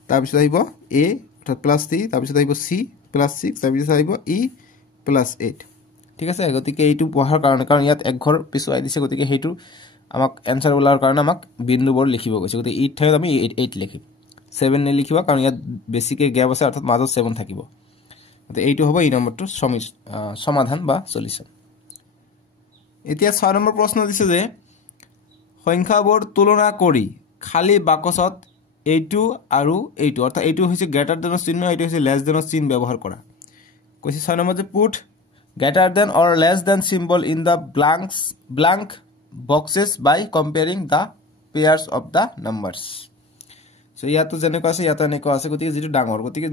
তাৰ পিছত আহিব a অৰ্থাৎ +3 তাৰ পিছত আহিব c +6 তাৰ পিছত আহিব e +8 ঠিক আছে গতিকে এইটো পঢ়াৰ কাৰণে কাৰণ ইয়াত এক ঘৰ পিছুৱাই দিছে গতিকে হেতু আমাক আনসাৰ ওলাৰ কাৰণে আমাক বিন্দুবোৰ লিখিব কৈছে গতিকে 8 ঠাইত আমি 8 লিখিম 7 নে লিখিবা কাৰণ ইয়াত বেছিকে গ্যাপ আছে অৰ্থাৎ মাজত 7 থাকিব গতিকে এইটো হ'ব ই নম্বৰটো সমাধান বা সলিউশন এতিয়া 6 নম্বৰ প্ৰশ্ন দিছে যে সংখ্যাবোৰ তুলনা কৰি খালি বাকচত এইটো আৰু এইটো অৰ্থাৎ এইটো হৈছে গ্ৰেটাৰ দেনৰ চিহ্ন এইটো হৈছে লেছ দেনৰ চিহ্ন ব্যৱহাৰ কৰা কৈছে 6 নম্বৰ যে put greater than or less than symbol in the blank boxes by comparing the pairs of the numbers so ইয়াতো যেনেকৈ আছে ইয়াতো এনেকৈ আছে গতিকে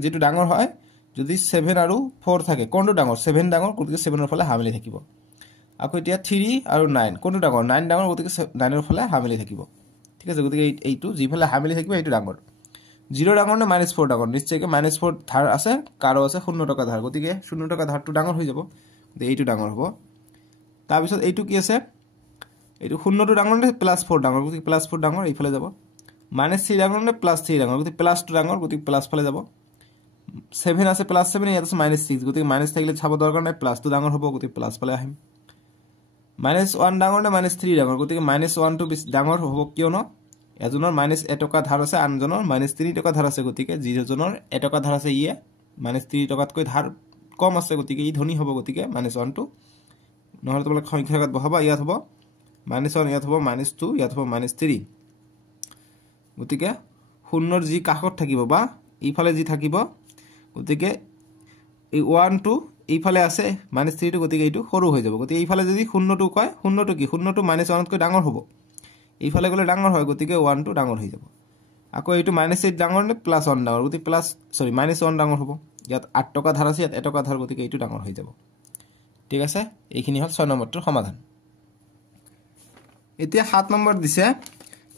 যেটো ডাঙৰ হয় যদি 7 আৰু 4 থাকে কোনটো ডাঙৰ 7 ডাঙৰ গতিকে 7 ৰ ফালে হামিলি থাকিব আকৌ এতিয়া 3 আৰু 9 কোনটো ডাঙৰ 9 ডাঙৰ গতিকে 9 ৰ ফালে হামিলি থাকিব ঠিক আছে গতিকে এইটো যিফালে হামিলি থাকিব এইটো ডাঙৰ 0 ডাঙৰ নে -4 ডাঙৰ নিশ্চয়কৈ -4 ধাৰ আছে কাৰো আছে 0 টকা ধাৰ গতিকে 0 টকা ধাৰটো ডাঙৰ হৈ যাব এইটো ডাঙৰ হ'ব তাৰ পিছত এইটো কি আছে এইটো 0 টো ডাঙৰ নে +4 ডাঙৰ গতিকে +4 ডাঙৰ এইফালে যাব -3 ডাঙৰ নে +3 ডাঙৰ গতিকে +2 ডাঙৰ গতিকে প্লাস ফালে যাব 7 আছে +7 ইয়াত আছে -6 গতিকে মাইনাস থাকিলে চাব দৰকাৰ নাই +2 ডাঙৰ হ'ব গতিকে প্লাস ফালে আহিম -1 ডাঙৰ নে -3 ডাঙৰ গতিকে -1 টো ডাঙৰ হ'ব কিয়নো এজনৰ -1 টকা ধাৰ আছে আনজনৰ -3 টকা ধাৰ আছে গতিকে যিজনৰ 1 টকা ধাৰ আছে ইয়ে -3 টকাতকৈ ধাৰ কম আছে গতিকে ই ধনী হ'ব গতিকে -1 টো নহলে তোমালোকে সংখ্যাৰ আগত বহাবা ইয়াত হ'ব -1 ইয়াত হ'ব -2 ইয়াত হ'ব -3 গতিকে শূন্যৰ যি কাষত থাকিব বা ইফালে যি থাকিব গতিকে এই 1 টো এইফালে আছে -3 টো গতিকে এইটো সৰু হৈ যাব গতিকে এইফালে যদি শূন্যটো কয় শূন্যটো কি শূন্যটো -1 তকৈ ডাঙৰ হ'ব এইফালে গলে ডাঙৰ হয় গতিকে 1 টো ডাঙৰ হৈ যাব আকৌ এইটো -8 ডাঙৰ নে +1 ডাঙৰ গতিকে -1 ডাঙৰ হ'ব ইয়াত 8 টকা ধাৰ আছে ইয়াত 1 টকা ধাৰ গতিকে এইটো ডাঙৰ হৈ যাব ঠিক আছে এইখিনি হল 6 নম্বৰটোৰ সমাধান এতিয়া 7 নম্বৰ দিছে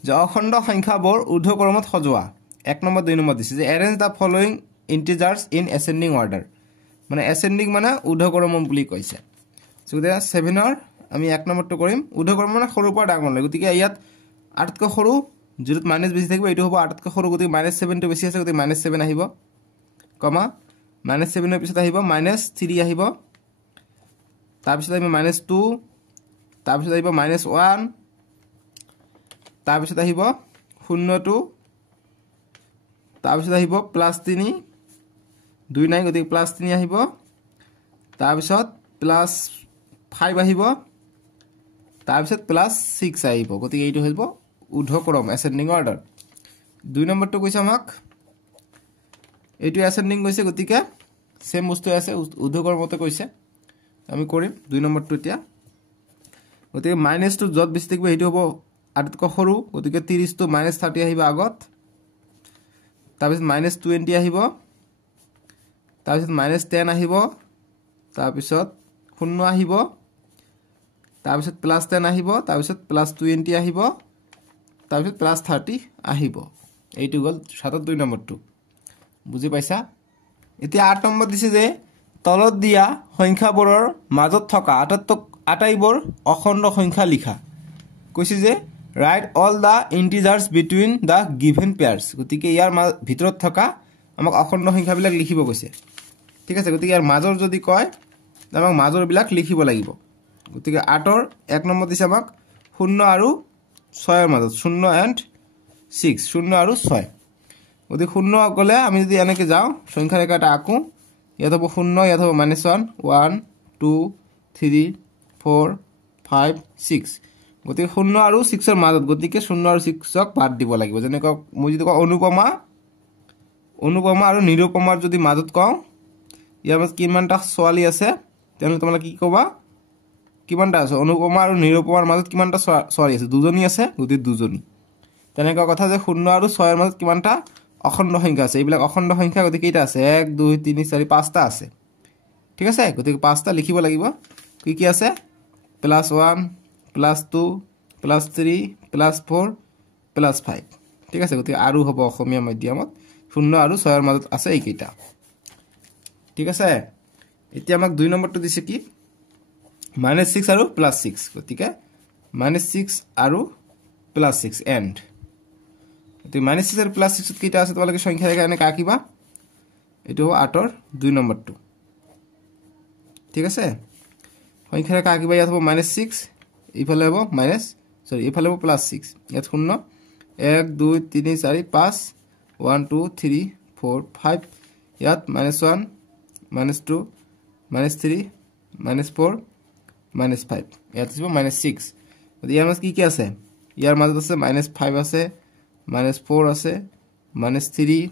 যে অখণ্ড সংখ্যাবোৰ ঊৰ্ধ্বক্ৰমত সজোৱা 1 নম্বৰ 2 নম্বৰ দিছে যে arrange the following integers in ascending order মানে ascending মানে ঊৰ্ধ্বক্ৰম বুলি কৈছে গতিকে 7 ৰ আমি 1 নম্বৰটো কৰিম ঊৰ্ধ্বক্ৰম মানে সৰুৰ পৰা ডাঙৰলৈ গতিকে ইয়াত 8 তকৈ সৰু যেত মাইনাস বেছি থাকিব এইটো হ'ব 8 তকৈ সৰু গতিকে -7 টো বেছি আছে গতিকে -7 আহিব কমা -7 ৰ পিছত আহিব -3 আহিব তাৰ পিছত আহিব -2 তাৰ পিছত আহিব -1 তাৰ পিছত আহিব 0 তাৰ পিছত আহিব +3 2 নাই গতিকে +3 আহিব তাৰ পিছত +5 আহিব তাৰ পিছত +6 আহিব গতিকে এইটো হ'ব ঊৰ্ধ্বক্ৰম ascending order 2 নম্বৰটো কৈছে আমাক এইটো ascending কৈছে গতিকে সেম বস্তু আছে ঊৰ্ধ্বক্ৰমতে কৈছে আমি কৰিম 2 নম্বৰটো এতিয়া গতিকে -2 যত বেছি থাকিব এইটো হ'ব 8 তকৈ সৰু গতিকে 30 টো -30 আহিব আগত তাৰ পিছত -20 আহিব তাৰ পিছত -10 আহিব তাৰ পিছত 0 আহিব তাৰ পিছত +10 আহিব তাৰ পিছত +20 আহিব তাৰ পিছত +30 আহিব এইটো গল 7 2 নম্বৰটো বুজি পাইছা এতিয়া 8 নম্বৰ দিছে যে তলত দিয়া সংখ্যাবোৰৰ মাজত থকা আটাইবোৰ অখণ্ড সংখ্যা লিখা কৈছে যে write all the integers between the given pairs গতিকে ইয়াৰ ভিতৰত থকা আমাক অখণ্ড সংখ্যাবিলাক লিখিব কৈছে ঠিক আছে গতিকে ইয়াৰ মাজৰ যদি কয় আমাক মাজৰ বিলাক লিখিব লাগিব গতিকে 8 ৰ 1 নম্বৰ দিছে আমাক 0 আৰু 6 ৰ মাজত 0 and 6 0 আৰু 6 গতিকে 0 গলে আমি যদি এনেকৈ যাও সংখ্যা ৰেখাটা আঁকো ইয়াত হ'ব 0 ইয়াত হ'ব -1 1 2 3 4 5 6 গতিকে 0 আৰু 6 ৰ মাজত গতিকে 0 আৰু 6 ক বাদ দিব লাগিব যেনেকৈ মই যদি কওঁ অনুপমা আৰু নিৰুপমাৰ যদি মাজত কওঁ ইয়াৰ মাজত কিমানটা ছোৱালী আছে তেনে তোমালোকে কি কবা কিমানটা আছে অনুপমা আৰু নিৰুপমাৰ মাজত কিমানটা ছোৱালী আছে দুজনী আছে গতিকে দুজনী তেনেকুৱা কথা যে 0 আৰু 6 ৰ মাজত কিমানটা অখণ্ড সংখ্যা আছে এইবিলাক অখণ্ড সংখ্যা গতিকে কেইটা আছে 1 2 3 4 5টা আছে ঠিক আছে গতিকে 5টা লিখিব লাগিব কি কি আছে +1 +2 +3 +4 +5 ঠিক আছে গতিকে আৰু হ'ব অসমীয়া মাধ্যমত 0 আৰু 6 ৰ মাজত আছে এইকেইটা ঠিক আছে এতিয়া আমাক 2 নম্বৰটো দিছে কি -6 আৰু +6 গতিকে -6 আৰু +6 এন্ড গতিকে -6 আৰু +6 কেইটা আছে তোমালোকে সংখ্যা ৰেখা এনে আঁকিবা এইটো হ'ব 8 ৰ 2 নম্বৰটো ঠিক আছে সংখ্যা ৰেখা আঁকিবা ইয়াত হ'ব -6 ইফালে হ'ব ইফালে হ'ব +6 ইয়াত 0 1 2 3 4 5 1 2 3 4 5 ইয়াত -1 -2 -3 -4 -5 ইয়াত আছে -6 গতিকে ইয়াৰ মাজত কি আছে ইয়াৰ মাজত আছে -5 আছে -4 আছে -3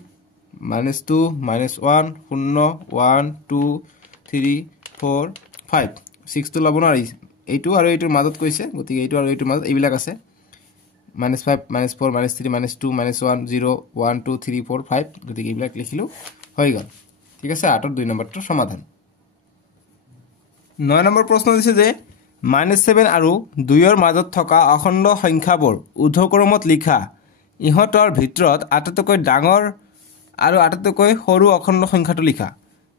-2 -1 0 1 2 3 4 5 6 টো লব নোৱাৰি এইটো আৰু এইটোৰ মাজত কৈছে গতিকে এইটো আৰু এইটোৰ মাজত এইবিলাক আছে -5 -4 -3 -2 -1 0 1 2 3 4 5 গতিকে এইবিলাক লিখিলো হৈ গল ঠিক আছে 8 ৰ 2 নম্বৰটো সমাধান 9 নম্বৰ প্ৰশ্ন দিছে যে -7 আৰু 2 ৰ মাজত থকা অখণ্ড সংখ্যাবোৰ ঊৰ্ধ্বক্ৰমত লিখা ইহঁতৰ ভিতৰত আটাইতকৈ ডাঙৰ আৰু আটাইতকৈ সৰু অখণ্ড সংখ্যাটো লিখা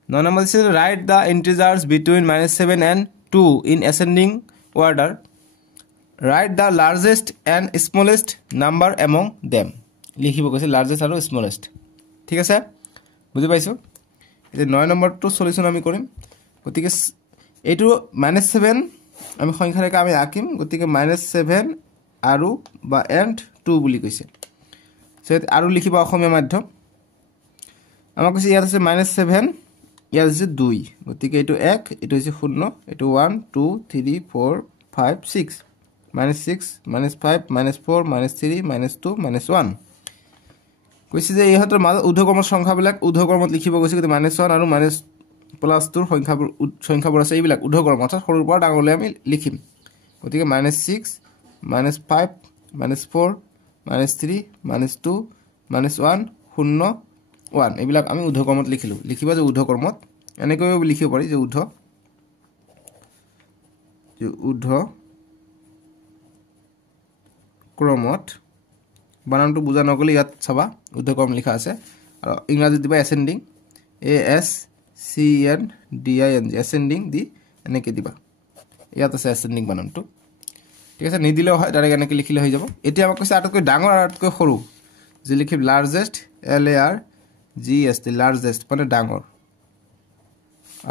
9 নম্বৰ দিছে write the integers between -7 and 2 in ascending order write the largest and smallest number among them লিখিব কৈছে largest আৰু smallest ঠিক আছে বুজি পাইছো এই 9 নম্বৰটো সলিউশন আমি কৰিম গতিকে এইটো -7 আমি সংখ্যা ৰেখা আমি আঁকিম গতিকে -7 আৰু বা and 2 বুলি কৈছে সেট আৰু লিখিবা অসমীয়া মাধ্যম আমাক কৈছে ইয়াত আছে -7 ইয়াত আছে 2 গতিকে এইটো 1 এইটো হৈছে 0 এইটো 1 2 3 4 5 6 -6 -5 -4 -3 -2 -1 কৈছে যে ইহঁতৰ মাজত ঊৰ্ধ্বক্ৰমৰ সংখ্যাবিলাক ঊৰ্ধ্বক্ৰমত লিখিব গৈছে কিন্তু -1 আৰু +2 সংখ্যাবোৰ আছে এইবিলাক ঊৰ্ধ্বক্ৰম অৰ্থাৎ সৰুৰ পৰা ডাঙৰলৈ আমি লিখিম গতিকে -6 -5 -4 -3 -2 -1 0 1 এইবিলাক আমি ঊৰ্ধ্বক্ৰমত লিখিলো লিখিবা যে ঊৰ্ধ্বক্ৰমত এনেকৈ লিখিব পাৰি যে ঊৰ্ধ্বক্ৰমত বানানটো বুজা নগলে ইয়াত চাবা ঊৰ্ধ্বক্ৰম লিখা আছে আৰু ইংৰাজীত দিবা এসেন্ডিং ASCENDING এসেন্ডিং দি এনেকৈ দিবা ইয়াত আছে এসেন্ডিং বানানটো ঠিক আছে নিদিলেও হয় ডাইৰেক্ট এনেকৈ লিখিলে হৈ যাব এতিয়া আমাক কৈছে আটাইতকৈ ডাঙৰ আৰু আটাইতকৈ সৰু যে লিখিম লাৰ্জেষ্ট LARGEST লাৰ্জেষ্ট মানে ডাঙৰ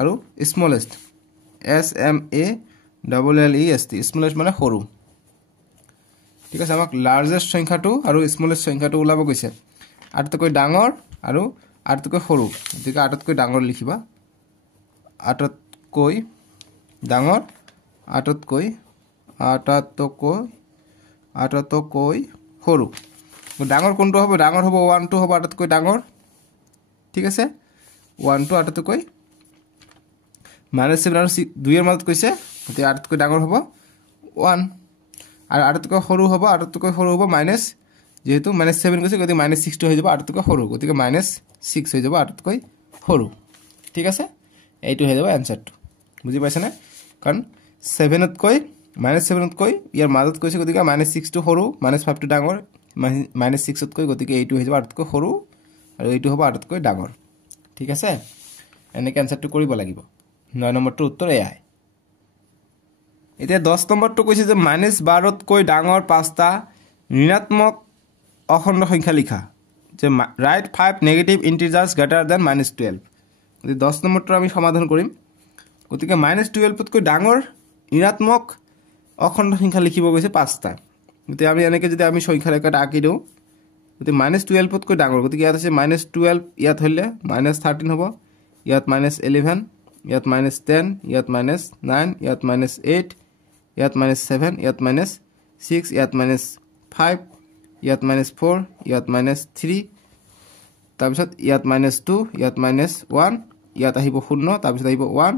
আৰু স্মলেষ্ট SMALLEST স্মলেষ্ট মানে সৰু ঠিক আছে আমাক লাৰ্জেষ্ট সংখ্যাটো আৰু স্মলেষ্ট সংখ্যাটো ওলাব কৈছে আটাইতকৈ ডাঙৰ আৰু আটাইতকৈ সৰু গতিকে আটাইতকৈ ডাঙৰ লিখিবা আটাইতকৈ ডাঙৰ আটাইতকৈ সৰু ডাঙৰ কোনটো হ'ব ডাঙৰ হ'ব 1 টো হ'ব আটাইতকৈ ডাঙৰ ঠিক আছে 1 টো আটাইতকৈ -7 আৰু 2 এৰ মাজত কৈছে গতি আটাইতকৈ ডাঙৰ হ'ব 1 আৰু আটাইতকৈ সৰু হ'ব মাইনাস যেহেতু -7 কৈছে গতি -6 টো হৈ যাব আটাইতকৈ সৰু গতিকে -6 হৈ যাব আটাইতকৈ সৰু ঠিক আছে এইটো হৈ যাব আনসাৰটো বুজি পাইছে না কাৰণ 7 তকৈ -7 তকৈ ইয়াৰ মাজত কৈছে গতিকে -6 টো সৰু -5 টো ডাঙৰ -6 তকৈ গতিকে এইটো হৈ যাব আটাইতকৈ সৰু আৰু এইটো হ'ব আটাইতকৈ ডাঙৰ ঠিক আছে এনেকৈ আনসাৰটো কৰিব লাগিব 9 নম্বৰটো উত্তৰ এয়াই এতিয়া 10 নম্বৰটো কৈছে যে -12 তকৈ ডাঙৰ পাঁচটা ঋণাত্মক অখণ্ড সংখ্যা লিখা যে ৰাইট 5 নেগেটিভ ইন্টিজাৰ্স গ্ৰেটাৰ দ্যান -12 গতি 10 নম্বৰটো আমি সমাধান কৰিম গতিকে -12 তকৈ ডাঙৰ ঋণাত্মক অখণ্ড সংখ্যা লিখিব গৈছে পাঁচটা গতি আমি এনেকৈ যদি আমি সংখ্যা ৰেখাটা আঁকি দিওঁ গতি -12 তকৈ ডাঙৰ গতিকে ইয়াত আছে -12 ইয়াত হলে -13 হ'ব ইয়াত -11 ইয়াত -10 ইয়াত -9 ইয়াত -8 ইয়াত -7 ইয়াত -6 ইয়াত -5 ইয়াত -4 ইয়াত -3 তাৰপিছত ইয়াত -2 ইয়াত -1 ইয়াত আহিব 0 তাৰপিছত আহিব 1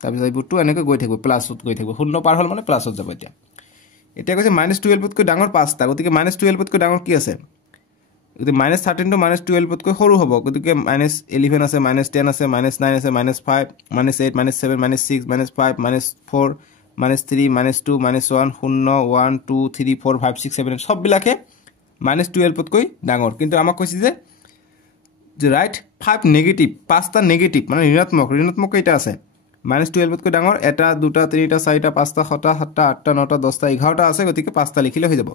তাৰপিছত আহিব 2 এনেকৈ গৈ থাকিব প্লাছত গৈ থাকিব 0 পাৰ হল মানে প্লাছত যাব এতিয়া কৈছে -12 তকৈ ডাঙৰ পাঁচটা গতিকে -12 তকৈ ডাঙৰ কি আছে গতি -13 টো -12 তকৈ সৰু হ'ব গতিকে -11 আছে -10 আছে -9 আছে -5 -8 -7 -6 -5 -4 -3 -2 -1 0 1 2 3 4 5 6 7 সব বিলাকে -12 তকৈ ডাঙৰ কিন্তু আমাক কৈছে যে রাইট 5 নেগেটিভ পাঁচটা নেগেটিভ মানে ঋণাত্মক কেইটা আছে -12 তকৈ ডাঙৰ এটা দুটা তিনিটা চাৰিটা পাঁচটা ছটা সাতটা আঠটা নটা 10টা 11টা আছে গতিকে পাঁচটা লিখিলে হৈ যাব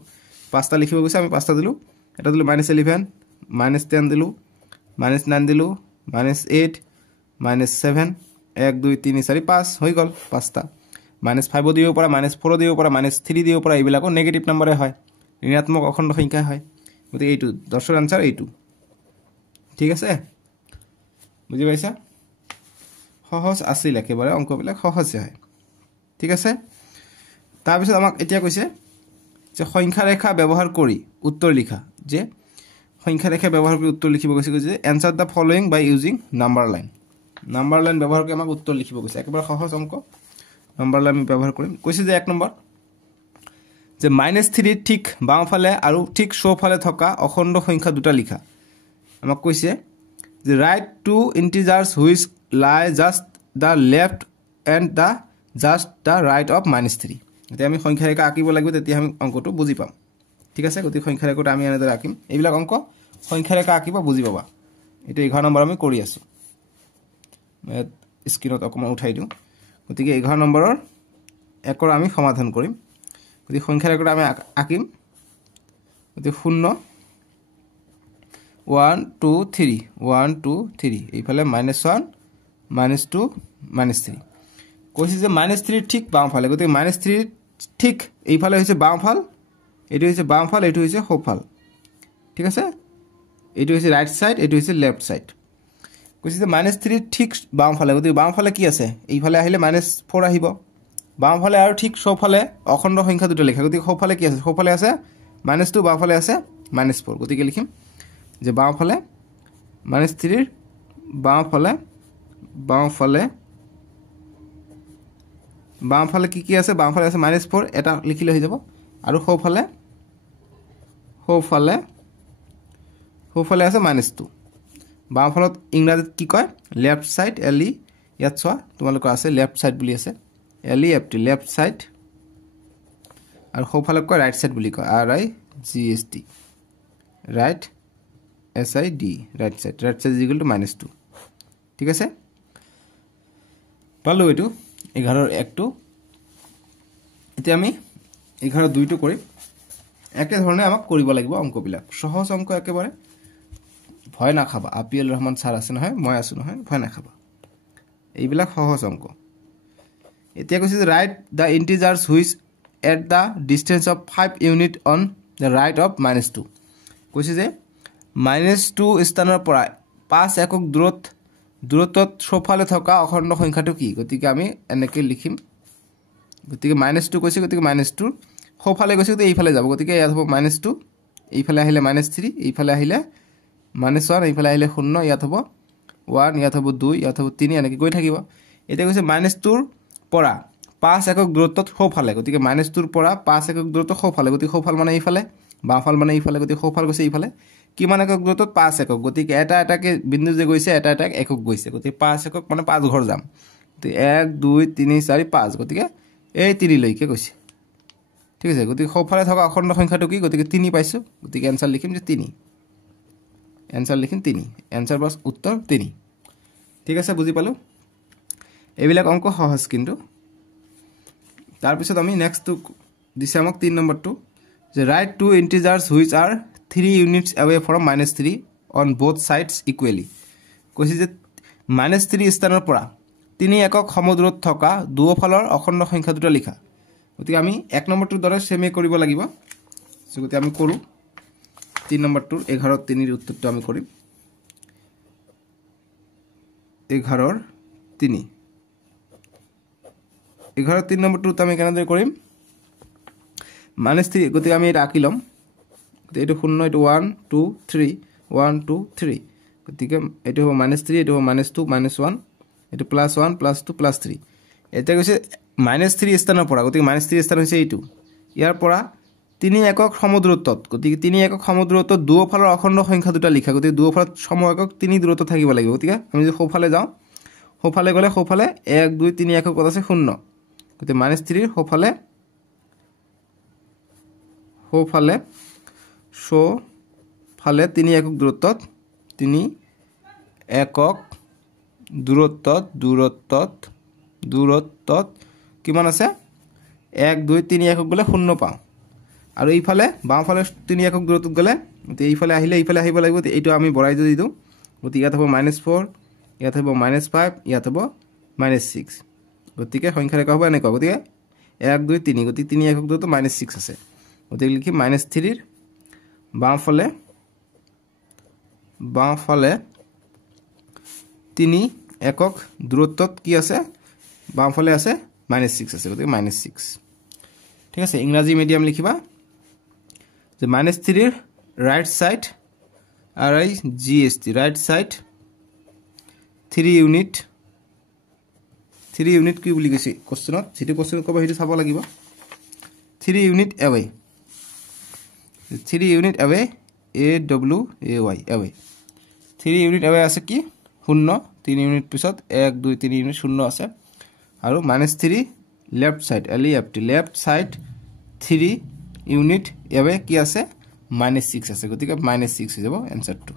পাঁচটা লিখিব গৈছে আমি পাঁচটা দিলো এটা দিলো -11 -10 দিলো -9 দিলো -8 -7 1 2 3 4 5 হৈ গল পাঁচটা -5 দিব পৰা -4 দিব পৰা -3 দিব পৰা এইবিলাকো নেগেটিভ নম্বৰে হয় ঋণাত্মক অখণ্ড সংখ্যা হয় গতিকে এইটো 10ৰ আনসাৰ এইটো ঠিক আছে বুজি পাইছা সহজ আছিল একেবাৰে অংকবিলাক সহজে হয় ঠিক আছে তাৰ পিছত আমাক এতিয়া কৈছে যে সংখ্যা ৰেখা ব্যৱহাৰ কৰি উত্তৰ লিখা যে সংখ্যা ৰেখা ব্যৱহাৰ কৰি উত্তৰ লিখিব কৈছে যে answer the following by using number line ব্যৱহাৰ কৰি আমাক উত্তৰ লিখিব কৈছে একেবাৰে সহজ অংক নাম্বাৰ লাইন ব্যৱহাৰ কৰিম কৈছে যে 1 নম্বৰ যে -3 ঠিক বাওঁফালে আৰু ঠিক সোঁফালে থকা অখণ্ড সংখ্যা দুটা লিখা আমাক কৈছে যে write two integers which lie just the left and the just the right of -3 এতিয়া আমি সংখ্যা ৰেখা আঁকিব লাগিব তেতিয়া আমি অংকটো বুজি পাম ঠিক আছে গতি সংখ্যা ৰেখাটো আমি এনেদৰে আঁকিম এইবিলাক অংক সংখ্যা ৰেখা আঁকিবা বুজি পাবা এটা 11 নম্বৰ আমি কৰি আছো স্ক্ৰিনত অকমান উঠাই দিওঁ গতিকে 11 নম্বৰৰ একৰ আমি সমাধান কৰিম গতি সংখ্যা ৰেখাটো আমি আঁকিম গতি 0 1 2 3 1 2 3 এইফালে -1 -2 -3 কৈছে যে -3 ঠিক বাওঁফালে গতি -3 ঠিক এইফালে হৈছে বাওঁফাল এটো হৈছে বামফাল এটো হৈছে সোঁফাল ঠিক আছে এটো হৈছে রাইট সাইড এটো হৈছে লেফট সাইড কৈছে যে -3 ঠিক বামফালে গতিকে বামফালে কি আছে এইফালে আহিলে -4 আহিব বামফালে আৰু ঠিক সোঁফালে অখণ্ড সংখ্যা দুটা লিখা গতিকে সোঁফালে কি আছে সোঁফালে আছে -2 বামফালে আছে -4 গতিকে লিখিম যে বামফালে -3 ৰ বামফালে কি আছে বামফালে আছে -4 এটা লিখিলে হৈ যাব আৰু সোঁফালে আছে -2 বামফালত ইংৰাজীত কি কয় লেফট সাইড এলি ইয়াত চোৱা তোমালোকৰ আছে লেফট সাইড বুলি আছে এলি এফটি লেফট সাইড আৰু সোঁফালে কয় ৰাইট সাইড বুলি কয় RIGST right SID right side equal to -2 ঠিক আছে পালো এটো 11 ৰ 1টো এতিয়া আমি 11 ৰ 2টো কৰিম একে ধৰণে আমাক কৰিব লাগিব অংকবিলাক সহজ অংক একেবাৰে ভয় না খাবা আপিএল ৰহমান স্যাৰ আছে নহয় মই আছো নহয় ভয় না খাবা এইবিলাক সহজ অংক এতিয়া কৈছে যে write the integers which at the distance of 5 unit on the right of -2 কৈছে যে -2 স্থানৰ পৰা 5 একক দূৰত্বত সোঁফালে থকা অখণ্ড সংখ্যাটো কি গতিকে আমি এনেকৈ লিখিম গতিকে -2 কৈছে গতিকে -2 সোঁফালে গৈছে গতিকে এইফালে যাব গতিকে ইয়াত হ'ব -2 এইফালে আহিলে -3 এইফালে আহিলে -1 এইফালে আহিলে 0 ইয়াত হ'ব 1 ইয়াত হ'ব 2 ইয়াত হ'ব 3 এনেকৈ গৈ থাকিব এতিয়া কৈছে -2 ৰ পৰা 5 একক দূৰত্বত সোঁফালে গতিকে -2 ৰ পৰা 5 একক দূৰত্বত সোঁফালে গতিকে সোঁফাল মানে এইফালে বামফাল মানে এইফালে গতিকে সোঁফাল গৈছে এইফালে কিমান একক দূৰত্বত 5 একক গতিকে এটা এটাকে বিন্দু যে গৈছে এটা এটা একক গৈছে গতিকে 5 একক মানে 5 ঘৰ যাম গতিকে 1 2 3 4 5 গতিকে এই 3 লৈকে গৈছে ঠিক আছে গতিকে সোঁফালে থকা অখণ্ড সংখ্যাটো কি গতিকে 3 পাইছো গতিকে এনসার লিখিম যে 3 এনসার লিখিম 3 এনসার বাস উত্তৰ 3 ঠিক আছে বুজি পালো এইবিলাক অংক সহজ কিন্তু তাৰ পিছত আমি নেক্সট দিছে আমাক 3 নম্বৰটো যে write two integers which are 3 units away from -3 on both sides equally কৈছে যে -3 স্থানৰ পৰা 3 একক সমদূৰত থকা দুয়োফালৰ অখণ্ড সংখ্যা দুটা লিখা গতিকে আমি 1 নম্বৰটোৰ দৰে সেমে কৰিব লাগিব গতিকে আমি কৰো 3 নম্বৰটোৰ 11 ৰ 3 ৰ উত্তৰটো আমি কৰিম 11 ৰ 3 11 3 নম্বৰটো আমি কেনেদৰে কৰিম -3 গতিকে আমি এটা আঁকি লম এটো 0 এটো 1 2 3 1 2 3 গতিকে এটো হ'ব -3 এটো হ'ব -2 -1 এটো +1 +2 +3 এটা কৈছে -3 স্থানৰ পৰা গতিকে -3 স্থান হৈছে এইটো ইয়াৰ পৰা 3 একক সমদূৰত্বত গতিকে 3 একক সমদূৰত্বত দুয়োফালৰ অখণ্ড সংখ্যা দুটা লিখা গতিকে দুয়োফালত সম একক 3 দূৰত্ব থাকিব লাগিব গতিকে আমি যদি সোঁফালে যাওঁ সোঁফালে গলে সোঁফালে 1 2 3 একক কত আছে 0 গতিকে -3 ৰ সোঁফালে 3 একক দূৰত্বত 3 একক দূৰত্বত কিমান আছে 1 2 3 একক গলে 0 পাও আৰু এইফালে বামফালে 3 একক দূৰত্বত গলে এইফালে আহিলে এইফালে আহিব লাগিব এইটো আমি বঢ়াই দি দিও গতিকে ইয়াত হ'ব -4 ইয়াত হ'ব -5 ইয়াত হ'ব -6 গতিকে সংখ্যা ৰেখা হ'ব এনেকুৱা গতিকে 1 2 3 গতিকে 3 একক দূৰত্বত -6 আছে গতিকে লিখি -3 ৰ বামফালে 3 একক দূৰত্বত কি আছে বামফালে আছে -6 আছে গতিকে -6 ঠিক আছে ইংৰাজী মিডিয়াম লিখিবা যে -3 ৰ right side RIGST right side 3 unit কি বুলি কৈছে কোশ্চেনত যেটো কোশ্চেনত কব হেতু চাব লাগিব 3 unit away AWAY away 3 unit away আছে কি 0 3 ইউনিট পিছত 1 2 3 ইউনিট 0 আছে আৰু -3 left side LEFT left side 3 unit away কি আছে -6 আছে গতিকে -6 হৈ যাব এনসারটো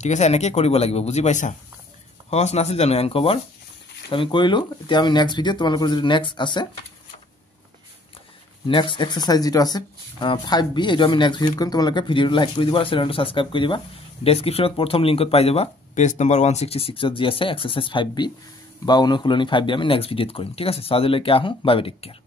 ঠিক আছে এনেকৈ কৰিব লাগিব বুজি পাইছা সহজ নাছিল জানো অংকবোৰ আমি কৰিলো এতিয়া আমি নেক্সট ভিডিও তোমালোকৰ যেটো নেক্সট আছে নেক্সট এক্সাৰসাইজ যেটো আছে 5B এটো আমি নেক্সট ভিডিওত কৰিম তোমালোকে ভিডিওটো লাইক কৰি দিবা আৰু চেনেলটো সাবস্ক্ৰাইব কৰি দিবা ডেসক্ৰিপচনত প্ৰথম লিংকত পাই যাবা পেজ নম্বৰ 166 ত যি আছে এক্সাৰসাইজ 5B বা অনুশীলনী 5B আমি নেক্সট ভিডিওত কৰিম ঠিক আছে সাজলৈকে আহো বাই বাই টেক কেয়াৰ